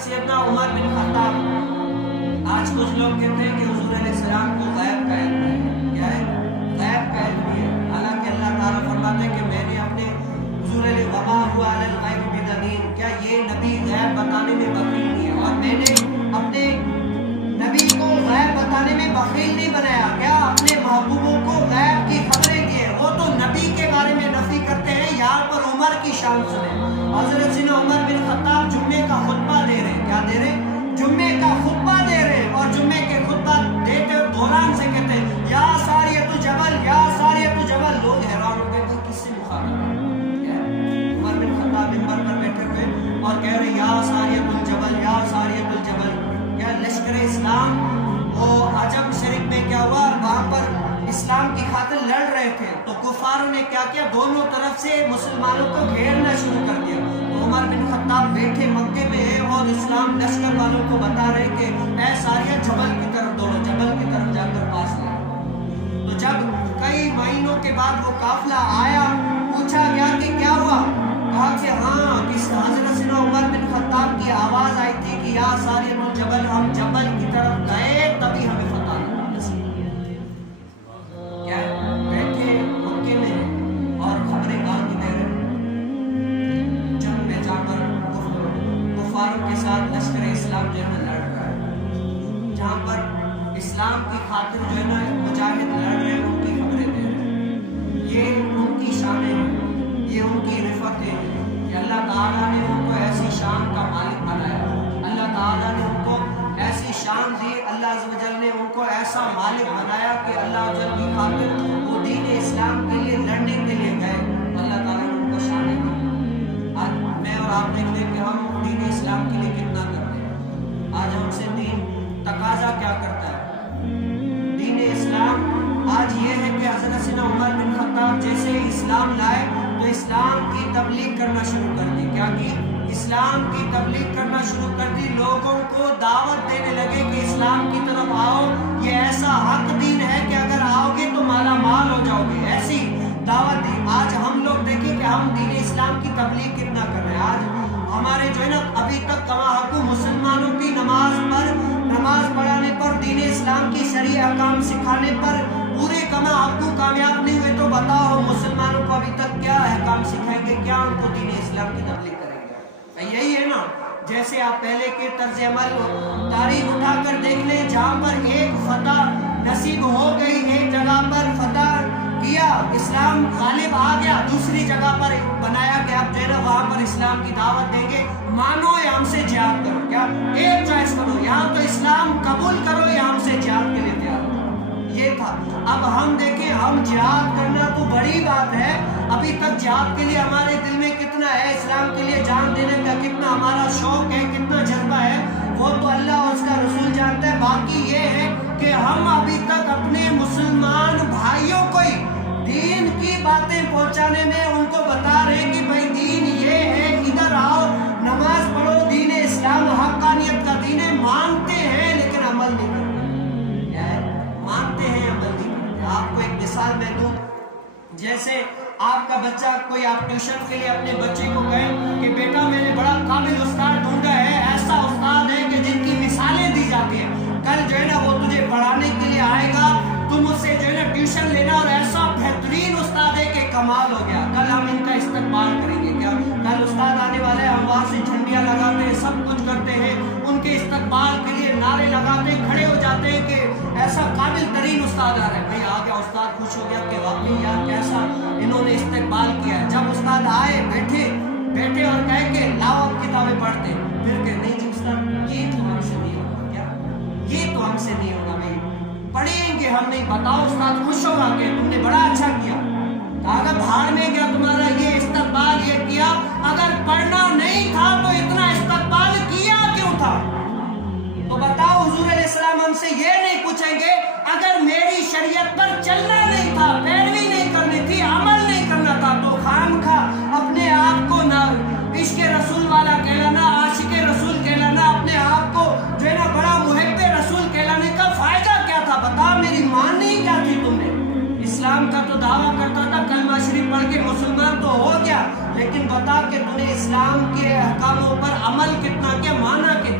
حضرت سیدنا عمر بن خطاب، آج کچھ لوگ کہتے ہیں کہ حضور علیہ السلام کو غیب کا علم ہے. کیا ہے؟ غیب کا علم ہے. حالانکہ اللہ تعالیٰ فرماتے ہیں کہ میں نے اپنے حضور علیہ وما ہوا علی الغیب بدنین، کیا یہ نبی غیب بتانے میں بخیل نہیں ہے؟ اور میں نے اپنے نبی کو غیب بتانے میں بخیل نہیں بنایا. کیا اپنے محبوبوں کو غیب کی خبریں دی ہیں؟ وہ تو نبی کے بارے میں نفی کرتے ہیں. یہاں پر عمر کی شان سنیں. حضرت سیدنا عمر بن خطاب جمعے کا خطبہ دے رہے ہیں. کیا دے رہے ہیں؟ جمعے کا خطبہ دے رہے ہیں. اور جمعے کے خطبہ دیتے دوران سے کہتے ہیں یا ساریۃ جبل، یا ساریۃ جبل. لوگ حیران ہو گئے کہ کس سے مخاطب ہے. عمر بن خطاب منبر پر بیٹھے ہوئے اور کہہ رہے یا ساریۃ الجبل، یا ساریۃ الجبل. کیا لشکر اسلام وہ عجم شریف میں کیا ہوا؟ وہاں پر اسلام کی خاطر لڑ رہے تھے تو کفاروں نے کیا کیا؟ دونوں طرف سے مسلمانوں کو گھیرنا شروع کر دیا. تو عمر بن خطاب بیٹھے مکے میں ہیں اور اسلام لشکر والوں کو بتا رہے کہ اے ساریہ جبل کی طرف دوڑو، جبل کی طرف جا کر پاس لے. تو جب کئی مہینوں کے بعد وہ قافلہ آیا، پوچھا گیا کہ کیا ہوا؟ کہا کہ ہاں اس حضرت سیدنا عمر بن خطاب کی آواز آئی تھی کہ یا ساریۃ الجبل، ہم جبل کی طرف گئے تبھی ہمیں فتح نصیب ہوئی. کیا ہے؟ بیٹھے مکے میں اور خبریں کہاں کی دے رہے، جنگ میں جا کر کفاروں کے ساتھ لشکر اسلام جو ہے لڑ رہا ہے. جہاں پر اسلام کی خاطر جو ہے نا مجاہد لڑ رہے ہیں، ان کی خبریں دے رہے ہیں. یہ ان کی شانیں ہیں، یہ ان کی رفت ہے کہ اللہ تعالیٰ نے ان کو ایسی شان کا مالک بنایا. اللہ تعالیٰ نے ان کو ایسی شان دی. اللہ عز و جل نے ان کو ایسا مالک بنایا کہ اللہ عز و جل کی خاطر وہ دین اسلام کے لیے لڑنے کے لیے گئے. اللہ تعالیٰ نے ان کو شانیں دی. آج میں اور آپ دیکھتے ہیں کہ ہم دین اسلام کے لیے کتنا کرتے ہیں. آج ہم سے دین تقاضا کیا کرتا ہے؟ دین اسلام آج یہ ہے کہ حضرت سیدنا عمر بن خطاب جیسے اسلام لائے تو اسلام کی تبلیغ کرنا شروع کر دی. کیا کی؟ اسلام کی تبلیغ کرنا شروع کر دی. لوگوں کو دعوت دینے لگے کہ اسلام کی طرف آؤ، یہ ایسا حق دین ہے کہ اگر آؤ گے تو مالا مال ہو جاؤ گے. ایسی دعوت دی. آج ہم لوگ دیکھیں کہ ہم دین اسلام کی تبلیغ کتنا کر رہے ہیں. آج ہمارے جو ہے نا ابھی تک کما حقوق مسلمانوں کی نماز پڑھانے پر، دین اسلام کی شرعی احکام سکھانے پر پورے کما حقوق کامیاب نہیں ہوئے. تو بتاؤ مسلمانوں کو ابھی تک کیا احکام سکھائیں گے؟ کیا ان کو دین اسلام کی تبلیغ کریں گے؟ یہی ہے نا. جیسے آپ پہلے کے طرز عمل تاریخ اٹھا کر دیکھ لیں، جہاں پر ایک فتح نصیب ہو گئی، ایک جگہ پر فتح کیا، اسلام غالب آ گیا، دوسری جگہ پر بنایا کہ آپ جو ہے نا وہاں پر اسلام کی دعوت دیں گے، مانو یا ہم سے جہاد کرو. کیا ایک چوائس کرو، یہاں تو اسلام قبول کرو یا ہم سے جہاد کے لیے تیار ہو. یہ تھا. اب ہم دیکھیں، ہم جہاد کرنا تو بڑی بات ہے. ابھی تک جہاد کے لیے ہمارے دل میں کتنا ہے، اسلام کے لیے جان دینے کا کتنا ہمارا شوق ہے، کتنا جذبہ ہے، وہ تو اللہ اور اس کا رسول جانتا ہے. باقی یہ ہے کہ ہم ابھی تک اپنے مسلمان بھائیوں کو ہی دین کی باتیں پہنچانے میں ان کو بتا رہے ہیں کہ بھائی دین یہ ہے، ادھر آؤ، نماز پڑھو، دین اسلام حقانیت کا دین ہے. مانتے ہیں لیکن عمل نہیں کرتے. کیا ہے؟ مانتے ہیں، عمل نہیں کرتے. آپ کو ایک مثال میں دوں. جیسے آپ کا بچہ، کوئی آپ ٹیوشن کے لیے اپنے بچے کو کہیں کہ بیٹا میں نے بڑا قابل استاد ڈھونڈا ہے، ایسا استاد ہے کہ جن کی مثالیں دی جاتی ہیں، کل جو ہے نا وہ تجھے پڑھانے کے لیے آئے گا، تم اس سے جو ہے نا ٹیوشن لینا، اور ایسا بہترین استاد ہے کہ کمال ہو گیا. کل ہم ان کا استقبال کریں گے. کیا کل استاد آنے والے، ہم وہاں سے جھنڈیاں لگاتے ہیں، سب کچھ کرتے ہیں، ان کے استقبال کے لیے نعرے لگاتے ہیں، کھڑے ہو جاتے ہیں کہ ایسا قابل ترین استاد آ رہا ہے. بھائی آ گیا، استاد خوش ہو گیا کہ واقعی یار کیسا انہوں نے استقبال کیا ہے. جب استاد آئے، بیٹھے اور کہے کہ لاؤ اب کتابیں پڑھتے، پھر کہ نہیں جی استاد یہ تو ہم سے نہیں ہوگا. کیا یہ تو ہم سے نہیں ہوگا، بھائی پڑھیں گے ہم نہیں. بتاؤ استاد خوش ہوگا کہ تم نے بڑا اچھا کیا. اگر بھاڑ میں گیا تمہارا یہ استقبال، یہ کیا. اگر پڑھنا نہیں تھا تو اتنا استقبال کیا کیوں تھا؟ تو بتاؤ حضور علیہ السلام ہم سے یہ نہیں پوچھیں گے اگر میری شریعت پر چلنا نہیں تھا، پیروی نہیں کرنی تھی، عمل نہیں کرنا تھا، تو خامخواہ اپنے آپ کو نہ عشق رسول والا کہلانا، عاشق رسول کہلانا، اپنے آپ کو جو ہے نا بڑا محب رسول کہلانے کا فائدہ کیا تھا؟ بتا میری ماننی کیا تھی تم نے؟ اسلام کا تو دعویٰ کرتا تھا، کلمہ شریف پڑھ کے مسلمان تو ہو گیا، لیکن بتا کہ تم نے اسلام کے احکاموں پر عمل کتنا کیا، مانا کتنا.